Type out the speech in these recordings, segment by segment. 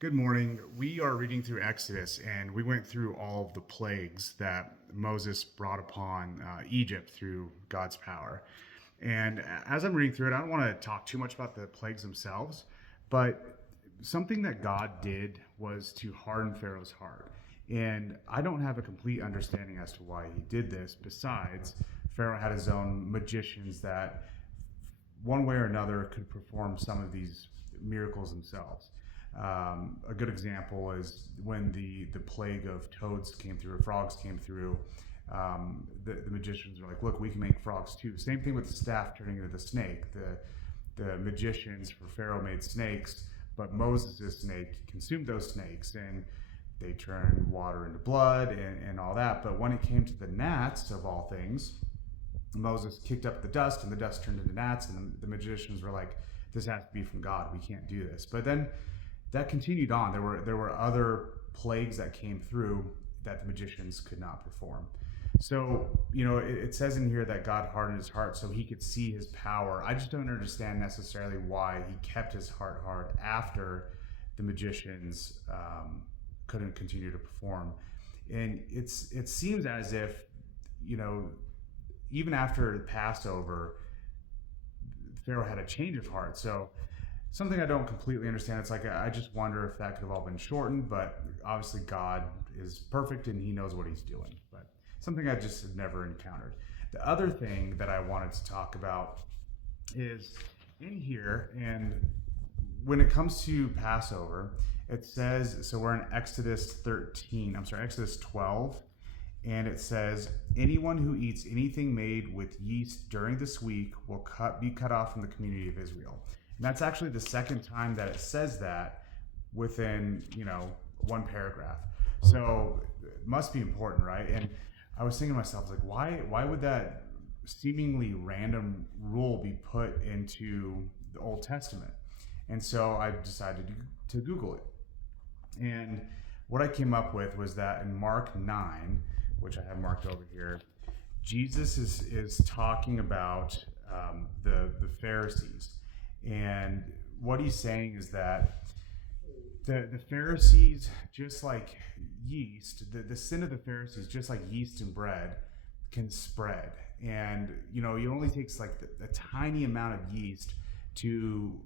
Good morning. We are reading through Exodus, and we went through all of the plagues that Moses brought upon Egypt through God's power. And as I'm reading through it, I don't want to talk too much about the plagues themselves, but something that God did was to harden Pharaoh's heart. And I don't have a complete understanding as to why he did this, besides, Pharaoh had his own magicians that, one way or another, could perform some of these miracles themselves. A good example is when the plague of toads came through, or frogs came through. The magicians were like, "Look, we can make frogs too." Same thing with the staff turning into the snake. The magicians for Pharaoh made snakes, but Moses' snake consumed those snakes, and they turned water into blood and all that. But when it came to the gnats, of all things, Moses kicked up the dust, and the dust turned into gnats, and the magicians were like, "This has to be from God. We can't do this." But then that continued on. There were other plagues that came through that the magicians could not perform. So, it says in here that God hardened his heart so he could see his power. I just don't understand necessarily why he kept his heart hard after the magicians couldn't continue to perform. And it seems as if, you know, even after Passover, Pharaoh had a change of heart. So something I don't completely understand. It's like I just wonder if that could have all been shortened, but obviously God is perfect and he knows what he's doing. But something I just had never encountered. The other thing that I wanted to talk about is in here, and when it comes to Passover, it says, so we're in Exodus 12, and it says, anyone who eats anything made with yeast during this week will be cut off from the community of Israel. And that's actually the second time that it says that within, one paragraph. So it must be important, right? And I was thinking to myself, like, why would that seemingly random rule be put into the Old Testament? And so I decided to Google it. And what I came up with was that in Mark 9, which I have marked over here, Jesus is talking about the Pharisees. And what he's saying is that the Pharisees, just like yeast, the sin of the Pharisees, just like yeast and bread, can spread. And, it only takes like a tiny amount of yeast to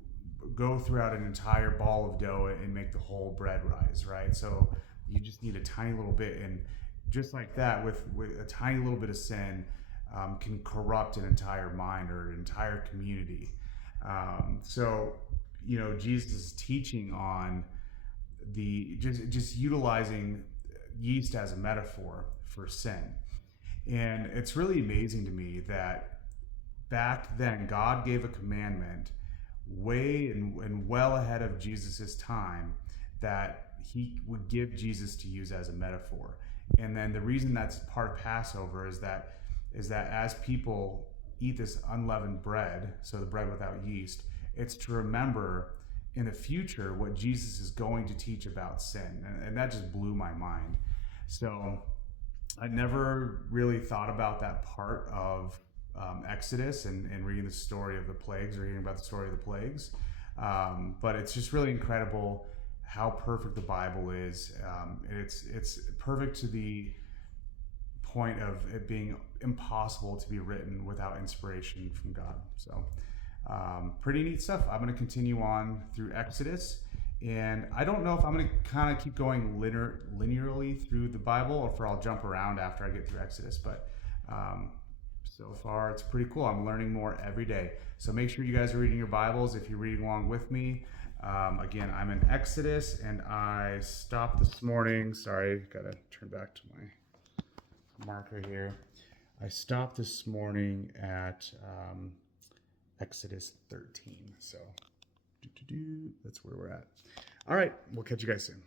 go throughout an entire ball of dough and make the whole bread rise, right? So you just need a tiny little bit. And just like that, with a tiny little bit of sin, can corrupt an entire mind or an entire community. So, Jesus is teaching on the just utilizing yeast as a metaphor for sin. And it's really amazing to me that back then God gave a commandment way and well ahead of Jesus's time that he would give Jesus to use as a metaphor. And then the reason that's part of Passover is that as people eat this unleavened bread, so the bread without yeast, it's to remember in the future what Jesus is going to teach about sin. And that just blew my mind. So I never really thought about that part of Exodus and reading the story of the plagues or hearing about the story of the plagues. But it's just really incredible how perfect the Bible is. It's perfect to the point of it being impossible to be written without inspiration from God. So pretty neat stuff. I'm going to continue on through Exodus, and I don't know if I'm going to kind of keep going linearly through the Bible or if I'll jump around after I get through Exodus, but so far it's pretty cool. I'm learning more every day. So make sure you guys are reading your Bibles if you're reading along with me. Again, I'm in Exodus, and I stopped this morning. Sorry, gotta turn back to my marker here. I stopped this morning at Exodus 13. So that's where we're at. All right, we'll catch you guys soon.